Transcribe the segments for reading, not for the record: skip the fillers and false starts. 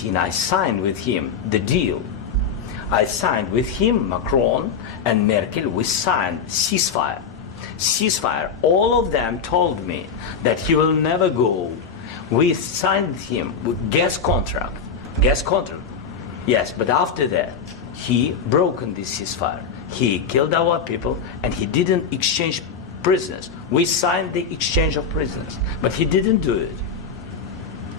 2018, I signed with him the deal. I signed with him, Macron and Merkel, we signed ceasefire. Ceasefire. All of them told me that he will never go. We signed him with gas contract. Gas contract. Yes, but after that, he broken this ceasefire. He killed our people and he didn't exchange prisoners. We signed the exchange of prisoners, but he didn't do it.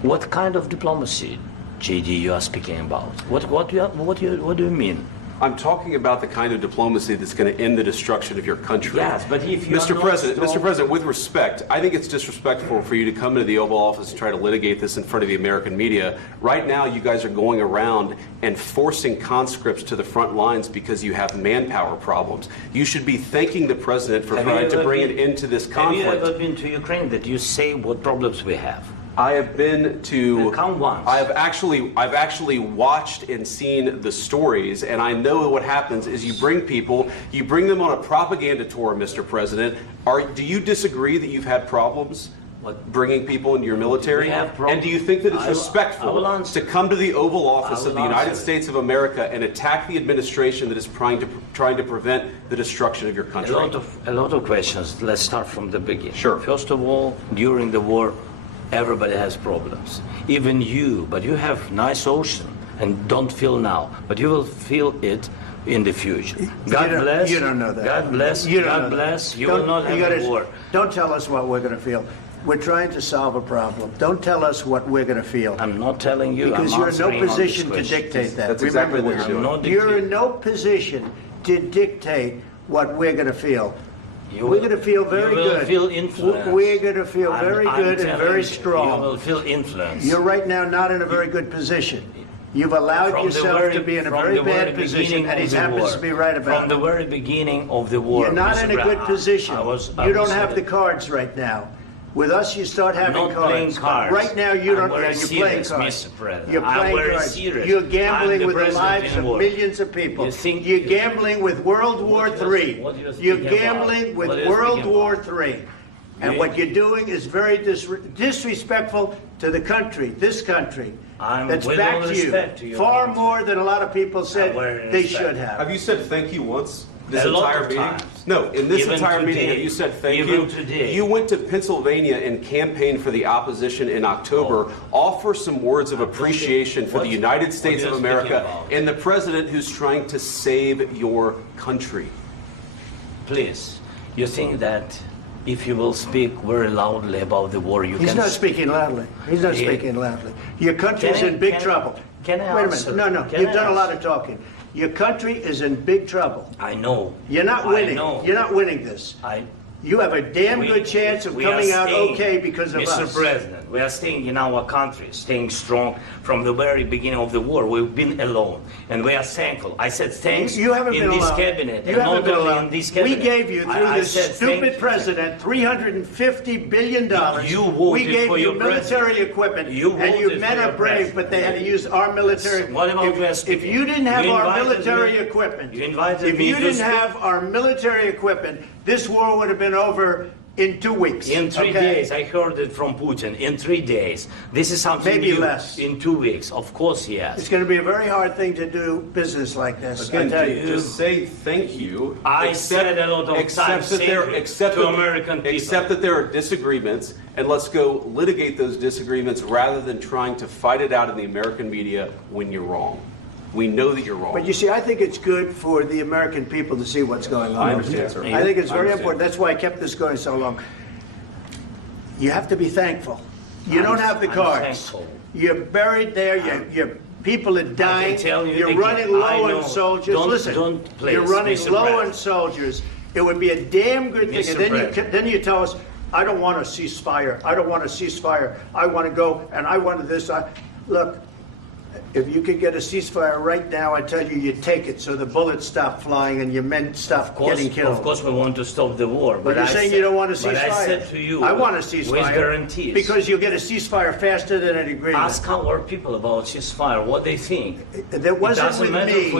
What kind of diplomacy, JD, you are speaking about? What do you mean? I'm talking about the kind of diplomacy that's going to end the destruction of your country. Yes, but if you Mr. President, with respect, I think it's disrespectful for you to come into the Oval Office and try to litigate this in front of the American media. Right now, you guys are going around and forcing conscripts to the front lines because you have manpower problems. You should be thanking the President for trying to bring an end to this conflict. Have you ever been to Ukraine that you say what problems we have? I have been to. Count once. I've actually watched and seen the stories, and I know what happens is you bring them on a propaganda tour, Mr. President. Do you disagree that you've had problems bringing people into your military? And do you think that it's respectful to come to the Oval Office of the United States of America and attack the administration that is trying to prevent the destruction of your country? A lot of questions. Let's start from the beginning. Sure. First of all, during the war, everybody has problems, even you, but you have nice ocean and don't feel now, but you will feel it in the future. God bless. You don't know that. God bless. God bless. You will not have a war. Don't tell us what we're going to feel. We're trying to solve a problem. Don't tell us what we're going to feel. I'm not telling you. Because you're in no position to dictate that. That's exactly what you're doing. You're in no position to dictate what we're going to feel. We're going to feel very good. You will feel influence. We're going to feel very good and very strong. You will feel influence. You're right now not in a very good position. You've allowed yourself to be in a very bad position, and he happens to be right about it. From the very beginning of the war. You're not in a good position. You don't have the cards right now. With us, you start having cards. Right now, you don't. You're playing cards. You're playing cards. You're gambling with the lives of millions of people. You're gambling with World War III. You're gambling with World War III. And what you're doing is very disrespectful to the country, this country, that's back to you, far more than a lot of people said they should have. Have you said thank you once? This entire meeting? No, in this entire meeting, have you said thank you? You went to Pennsylvania and campaigned for the opposition in October. Offer some words of appreciation for the United States of America and the president who's trying to save your country. Please, you think that if you will speak very loudly about the war, you can... He's not speaking loudly. He's not speaking loudly. Your country's in big trouble. Can I Wait a minute. No, you've done a lot of talking. Your country is in big trouble. I know. You're not winning. You're not winning this. You have a damn good chance of coming out okay because of us. Mr. President, we are staying in our country, staying strong from the very beginning of the war. We've been alone, and we are thankful. I said thanks in this cabinet. You haven't been alone. In this cabinet. We gave you, through this stupid president, $350 billion. We gave you military equipment, and your men are brave, but they had to use our military. What about if you didn't have our military equipment, this war would have been over in 2 weeks. In 3 days. I heard it from Putin. In 3 days. This is something maybe new. Less. In 2 weeks. Of course, yes. It's going to be a very hard thing to do business like this. Again, just say thank you. I said a lot of times to American people. Accept that there are disagreements, and let's go litigate those disagreements rather than trying to fight it out in the American media when you're wrong. We know that you're wrong. But you see, I think it's good for the American people to see what's going on. I understand, sir. I think it's very important. That's why I kept this going so long. You have to be thankful. You don't have the cards. You're buried there. Your people are dying. You're running low on soldiers. Listen, you're running low on soldiers. It would be a damn good thing. And then you tell us, I don't want a ceasefire. I don't want a ceasefire. I want to go and I want this. Look. If you could get a ceasefire right now, I tell you, you'd take it so the bullets stop flying and your men stop getting killed. Of course, we want to stop the war. But you're saying you don't want a ceasefire. But I said to you, I want a ceasefire. With guarantees. Because you'll get a ceasefire faster than an agreement. Ask our people about ceasefire, what they think. That wasn't with me.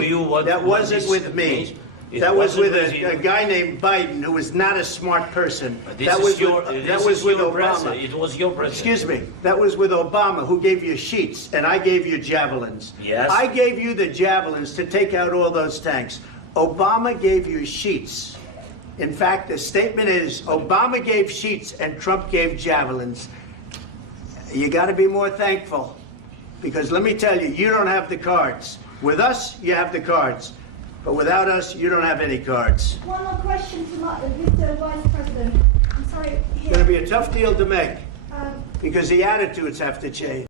That wasn't with me. That was wasn't with with a guy named Biden, who was not a smart person. This That is was your, with, this that is was with your Obama. president. It was your president. Excuse me. That was with Obama, who gave you sheets, and I gave you javelins. Yes. I gave you the javelins to take out all those tanks. Obama gave you sheets. In fact, the statement is Obama gave sheets and Trump gave javelins. You got to be more thankful, because let me tell you, you don't have the cards. With us, you have the cards. But without us, you don't have any cards. One more question to Mr. Vice President. I'm sorry. It's going to be a tough deal to make, because the attitudes have to change.